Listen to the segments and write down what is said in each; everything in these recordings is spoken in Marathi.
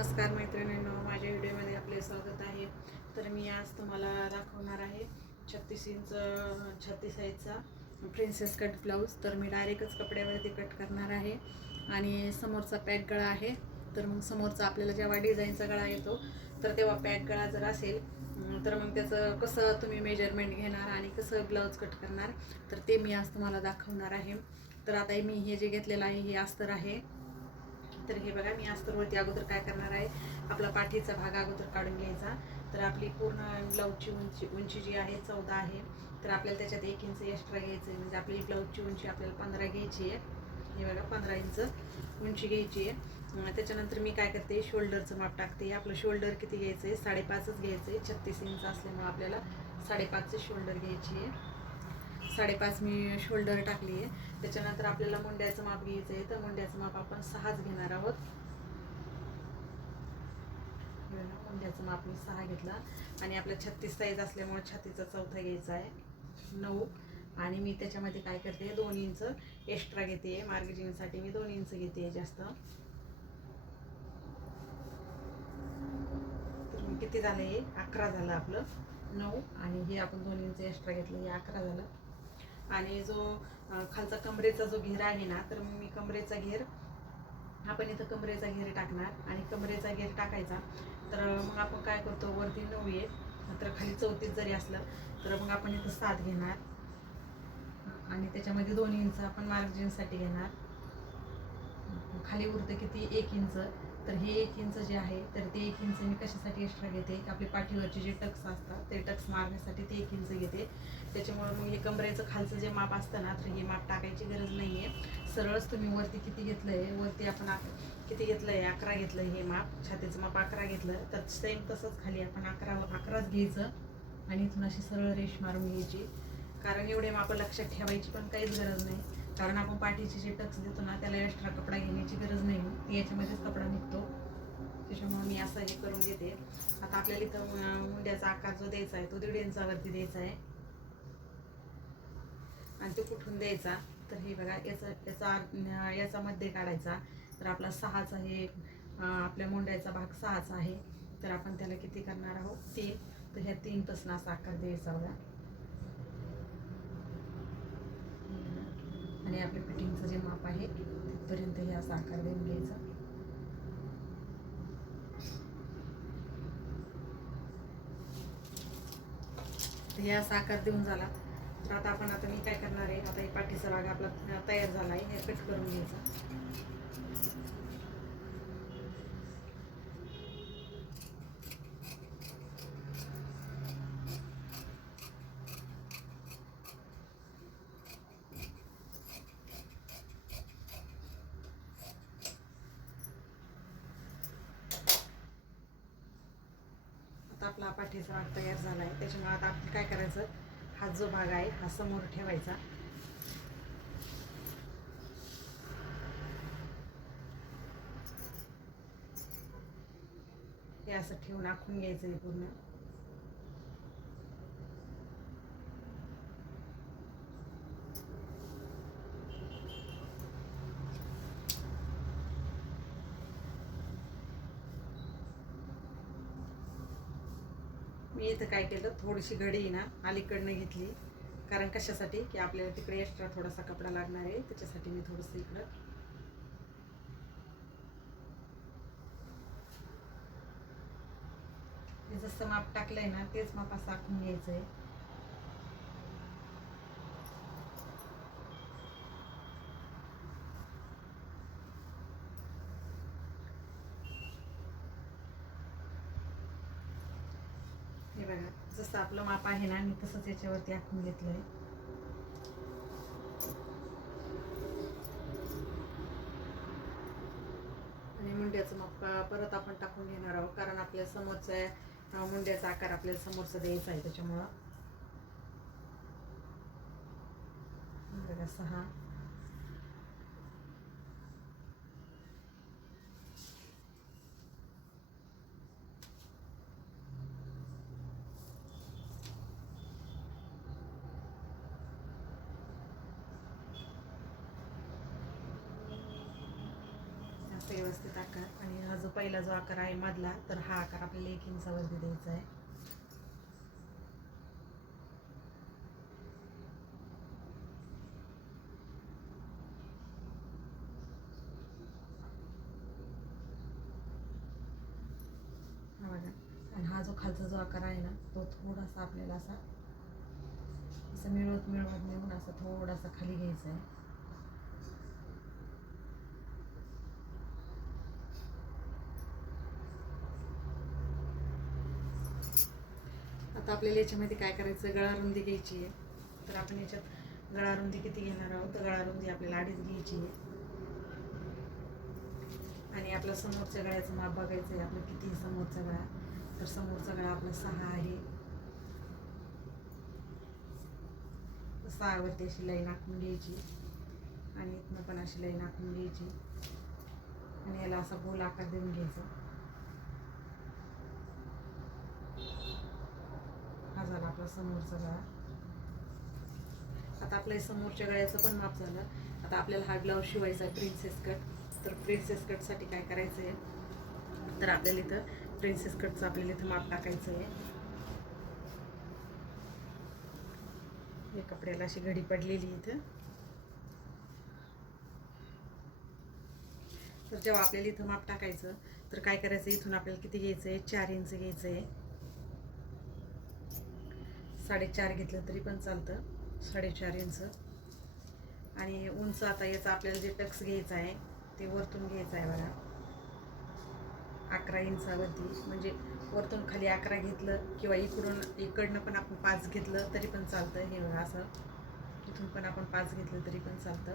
नमस्कार मैत्रिणींनो, माझ्या व्हिडिओमध्ये आपले स्वागत आहे. तर मी आज तुम्हाला दाखवणार आहे 36 साईजचा प्रिन्सेस कट ब्लाऊज. तर मी डायरेक्टच कपड्यावरती कट करणार आहे आणि समोरचा पॅक गळा आहे. तर मग समोरचा आपल्याला जेव्हा डिझाईनचा गळा येतो तर तेव्हा पॅक गळा जर असेल तर मग त्याचं कसं तुम्ही मेजरमेंट घेणार आणि कसं ब्लाऊज कट करणार तर ते मी आज तुम्हाला दाखवणार आहे. तर आता मी हे जे घेतलेलं आहे हे अस्तर आहे. तर हे बघा, मी अस्तरवरती अगोदर काय करणार आहे, आपला पाठीचा भाग अगोदर काढून घ्यायचा. तर आपली पूर्ण ब्लाऊजची उंची जी आहे 14 आहे. तर आपल्याला त्याच्यात 1 इंच एक्स्ट्रा घ्यायचं आहे. म्हणजे आपली ब्लाऊजची उंची आपल्याला 15 घ्यायची आहे. हे बघा, 15 इंच उंची घ्यायची आहे. त्याच्यानंतर मी काय करते, शोल्डरचं माप टाकते. आपलं शोल्डर किती घ्यायचं आहे, 5.5च घ्यायचं आहे. 36 इंच असल्यामुळे आपल्याला 5.5चे शोल्डर घ्यायची आहे. 5.5 मी शोल्डर टाकली आहे. त्याच्यानंतर आपल्याला मुंड्याचं माप घ्यायचं आहे. तर मुंड्याचं माप आपण 6च घेणार आहोत. मुंड्याचं माप मी 6 घेतला आणि आपला 36 साईज असल्यामुळे छातीचा चौथा घ्यायचा आहे 9. आणि मी त्याच्यामध्ये काय करते, 2 इंच एक्स्ट्रा घेते. मार्जिनसाठी मी 2 इंच घेते जास्त. तर मी किती झालं, हे 11 झालं आपलं 9 आणि हे आपण 2 इंच एक्स्ट्रा घेतलं, हे 11 झालं. आणि जो खालचा कमरेचा जो घेर आहे ना, तर मी कमरेचा घेर आपण इथं कमरेचा घेर टाकणार आणि कमरेचा घेर टाकायचा. तर मग आपण काय करतो, वरती 9 आहे तर खाली 34 जरी असलं तर मग आपण इथं 7 घेणार आणि त्याच्यामध्ये 2 इंच आपण मार्जिनसाठी घेणार. खाली उरतं किती, 1 इंच. तर हे 1 इंच जे आहे तर ते 1 इंच मी कशासाठी एक्स्ट्रा घेते, आपली पाठीवरचे जे टक्स असतात ते टक्स मारण्यासाठी ते 1 इंच घेते. त्याच्यामुळे मग हे कमरेचं खालचं जे माप असतं ना, तर हे माप टाकायची गरज नाही आहे. सरळच तुम्ही वरती किती घेतलं आहे, वरती आपण किती घेतलं आहे, 11 घेतलं आहे. हे माप छातीचं माप 11 घेतलं, तर सेम तसंच खाली आपण 11च घ्यायचं आणि इथून अशी सरळ रेष मारून घ्यायची. कारण एवढे माप लक्षात ठेवायची पण काहीच गरज नाही. कारण आपण पाठीचे जे टक्स देतो ना, त्याला एक्स्ट्रा कपडा घेण्याची गरज नाही, याच्यामध्येच कपडा निघतो. त्याच्यामुळे मी असं हे करून घेते. आता आपल्याला इथं मुंड्याचा आकार जो द्यायचा आहे तो 1.5 इंचावरती द्यायचा आहे आणि तो कुठून द्यायचा, तर हे बघा, याचा मध्ये काढायचा. तर आपला 6चा हे आपल्या मुंड्याचा भाग 6चा आहे. तर आपण त्याला किती करणार आहोत, 3. तर ह्या 3 पासून असा आकार द्यायचा बघा. आणि आपल्या फिटिंगचं जे माप आहे तिथपर्यंत हे असा आकार देऊन घ्यायचा. तर हे असा आकार देऊन झाला. तर आता मी काय करणार आहे, आता हे पाठीचा भाग आपला तयार झाला आहे, हे कट करून घ्यायचा. आपला पाठीचा भाग तयार झाला आहे. त्याच्यामुळे आता आपण काय करायचं, हा जो भाग आहे हा समोर ठेवायचा. हे असं ठेवून आखून घ्यायचं आहे पूर्ण. मी इथं काय केलं, थोडीशी घडी ना अलीकडनं घेतली. कारण कशासाठी, की आपल्याला तिकडे एक्स्ट्रा थोडासा कपडा लागणार आहे, त्याच्यासाठी मी थोडंसं इकडं जसं माप टाकलंय ना तेच माप असं आखून घ्यायचं आहे. हे बघा, जसं आपलं माप आहे ना मी तसंच याच्यावरती आखून घेतलंय. आणि मुंड्याचं माप परत आपण टाकून घेणार आहोत, कारण आपल्या समोरचा मुंड्याचा आकार आपल्याला समोरचा द्यायचा आहे. त्याच्यामुळं बघा 6. व्यवस्थित आकार. आणि हा जो पहिला जो आकार आहे मधला, तर हा आकार आपल्याला 1 इंचावरती द्यायचा आहे. हा बघा. आणि हा जो खालचा जो आकार आहे ना, तो थोडासा आपल्याला असा असं मिळवत मिळवत नेऊन असं थोडासा खाली घ्यायचा आहे. आता आपल्याला याच्यामध्ये काय करायचं, गळा रुंदी घ्यायची आहे. तर आपण याच्यात गळा रुंदी किती घेणार आहोत, तर गळा रुंदी आपल्याला 2.5 घ्यायची आहे. आणि आपलं समोरच्या गळ्याचं माप बघायचं आहे आपलं किती समोरचा गळा. तर समोरचा गळा आपला 6 आहे. 6 वरती अशी लाईन आखून घ्यायची आणि इथनं पण अशी लाईन आखून घ्यायची आणि याला असा गोल आकार देऊन घ्यायचा. हा झाला आपला समोरचा गळा. आता आपल्या समोरच्या गळ्याचं पण माप झालं. आता आपल्याला हा ब्लाऊज शिवायचा आहे प्रिन्सेस कट. तर प्रिन्सेस कटसाठी काय करायचं आहे, तर आपल्याला इथं प्रिन्सेस कटचं आपल्याला इथं माप टाकायचं आहे. या कपड्याला अशी घडी पडलेली इथं. तर जेव्हा आपल्याला इथं माप टाकायचं, तर काय करायचं, इथून आपल्याला किती घ्यायचं आहे, 4 इंच घ्यायचं आहे. 4.5 घेतलं तरी पण चालतं, 4.5 इंच. आणि उंच आता याचा आपल्याला जे टक्स घ्यायचा आहे ते वरतून घ्यायचं आहे बघा, 11 इंचावरती. म्हणजे वरतून खाली 11 घेतलं किंवा इकडनं पण आपण 5 घेतलं तरी पण चालतं. हे बघा असं इथून पण आपण 5 घेतलं तरी पण चालतं.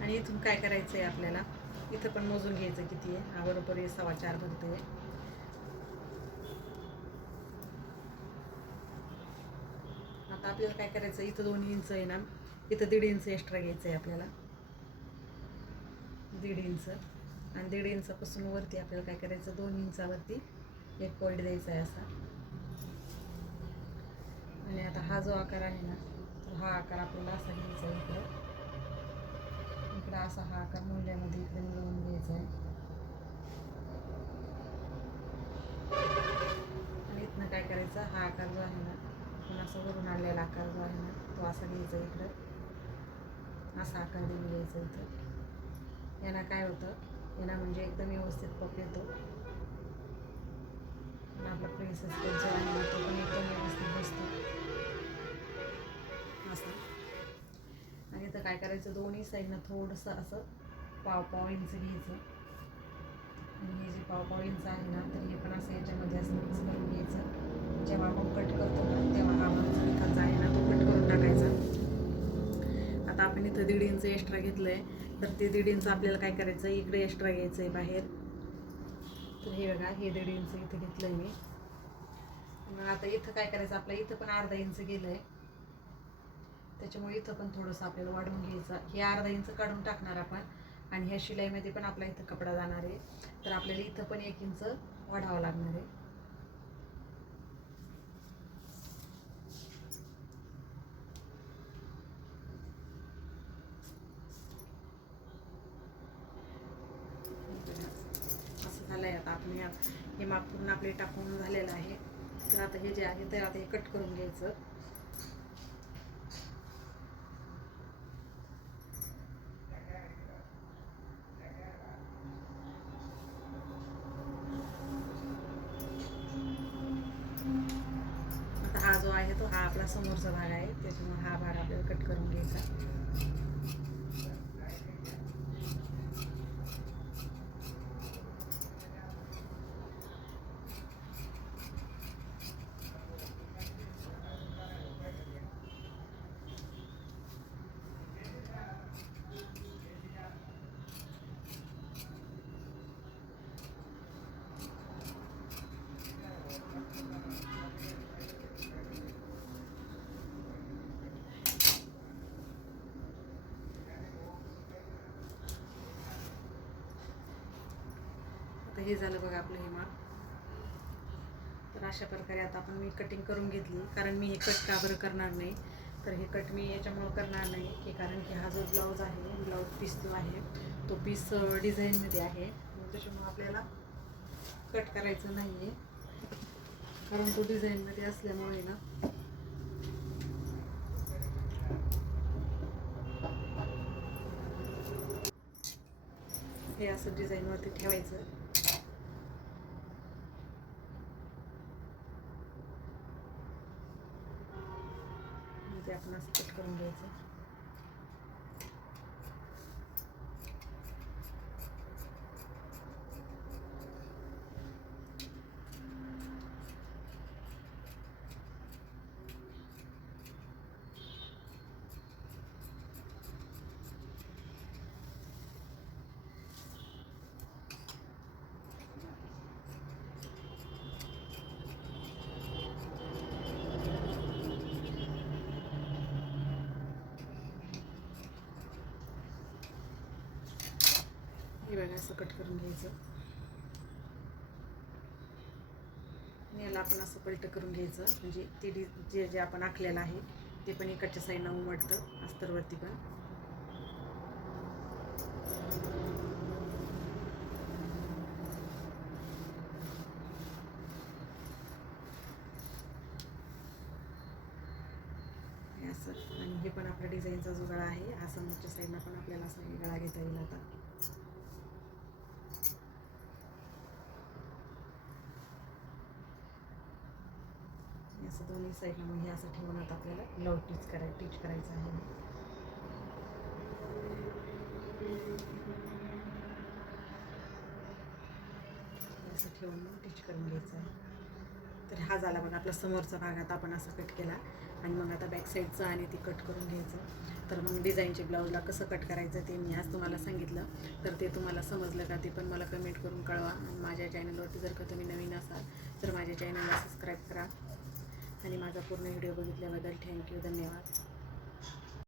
आणि इथून काय करायचं आहे आपल्याला, इथं पण मोजून घ्यायचं किती आहे. हा बरोबर आहे 4.25 भरतोय. आता आपल्याला काय करायचं, इथं 2 इंच आहे ना, इथं 1.5 इंच एक्स्ट्रा घ्यायचं आहे आपल्याला, 1.5 इंच. आणि 1.5 इंचापासून वरती आपल्याला काय करायचं, 2 इंचावरती एक पॉईंट द्यायचा आहे असा. आणि आता हा जो आकार आहे ना, तर हा आकार आपल्याला असा घ्यायचा आहे. इकडं असा हा आकार मूल्यामध्ये इकडे मिळवून घ्यायचा आहे. आणि इथनं काय करायचं, हा आकार जो आहे ना, पण असं वरून आलेला आकार जो आहे ना, तो असा घ्यायचा इकडं, असा आकार देऊन घ्यायचा इथं. यांना काय होतं, यांना म्हणजे एकदम व्यवस्थित पप येतो. आणि आपला प्रिन्सेस कट जो आहे ना, तो पण एकदम व्यवस्थित बसतो असं. आणि इथं काय करायचं, दोन्ही साईडनं थोडंसं असं पाव इंच घ्यायचं. आणि हे जे पाव इंच आहे ना, तर हे पण असं याच्यामध्ये असं मिक्स करून घ्यायचं. जेव्हा आपण कट करतो ना, तेव्हा हा भाग जो इथंचा आहे ना, तो कट करून टाकायचा. आता आपण इथं 1.5 इंच एक्स्ट्रा घेतलं आहे, तर ते 1.5 इंच आपल्याला काय करायचं, इकडे एक्स्ट्रा घ्यायचं आहे बाहेर. तर हे बघा, हे 1.5 इंच इथं घेतलं आहे मी. मग आता इथं काय करायचं, आपलं इथं पण अर्धा इंच गेलं आहे, त्याच्यामुळे इथं पण थोडंसं आपल्याला वाढवून घ्यायचं. हे अर्धा इंच काढून टाकणार आपण. आणि ह्या शिलाईमध्ये पण आपला इथं कपडा जाणार आहे, तर आपल्याला इथं पण 1 इंच वाढावं लागणार आहे. असं झालं आहे. आता आपण हे माप पूर्ण आपले टाकून झालेलं आहे. तर आता हे जे आहे, तर आता हे कट करून घ्यायचं. आता हा जो आहे, तो हा आपला समोरचा भाग आहे, त्याच्यामुळे हा भाग आपल्याला कट करून घ्यायचा. हे झालं बघा आपलं हे माप. तर अशा प्रकारे आता आपण मी कटिंग करून घेतली. कारण मी हे कट का बरं करणार नाही, तर हे कट मी याच्यामुळं करणार नाही की कारण की हा जो ब्लाऊज आहे, ब्लाऊज पीस जो आहे तो पीस डिझाईनमध्ये आहे, त्याच्यामुळं आपल्याला कट करायचं नाही आहे. कारण तो डिझाईनमध्ये असल्यामुळे ना हे असं डिझाईनवरती ठेवायचं. म्हणजे आपण असं कट करून घ्यायचं. हे बघा असं कट करून घ्यायचं. याला आपण असं पलट करून घ्यायचं, म्हणजे ते जे जे आपण आखलेलं आहे ते पण इकडच्या साईडनं उमटतं अस्तरवरती पण. असं. आणि हे पण आपल्या डिझाईनचा जो गळा आहे, हा समोरच्या साईडनं पण आपल्याला असा गळा घेता येईल. आता असं दोन्ही साईडला मग हे असं ठेवून आता आपल्याला ब्लाऊज टिच करायचं आहे. असं ठेवून मग टिच करून घ्यायचं आहे. तर हा झाला बघा आपला समोरचा भाग. आता आपण असा कट केला आणि मग आता बॅक साईडचं आणि ते कट करून घ्यायचं. तर मग डिझाईनच्या ब्लाऊजला कसं कट करायचं ते मी आज तुम्हाला सांगितलं. तर ते तुम्हाला समजलं का ते पण मला कमेंट करून कळवा. आणि माझ्या चॅनलवरती जर का तुम्ही नवीन असाल तर माझ्या चॅनलला सबस्क्राईब करा. आणि माझा पूर्ण व्हिडिओ बघितल्याबद्दल थँक्यू, धन्यवाद.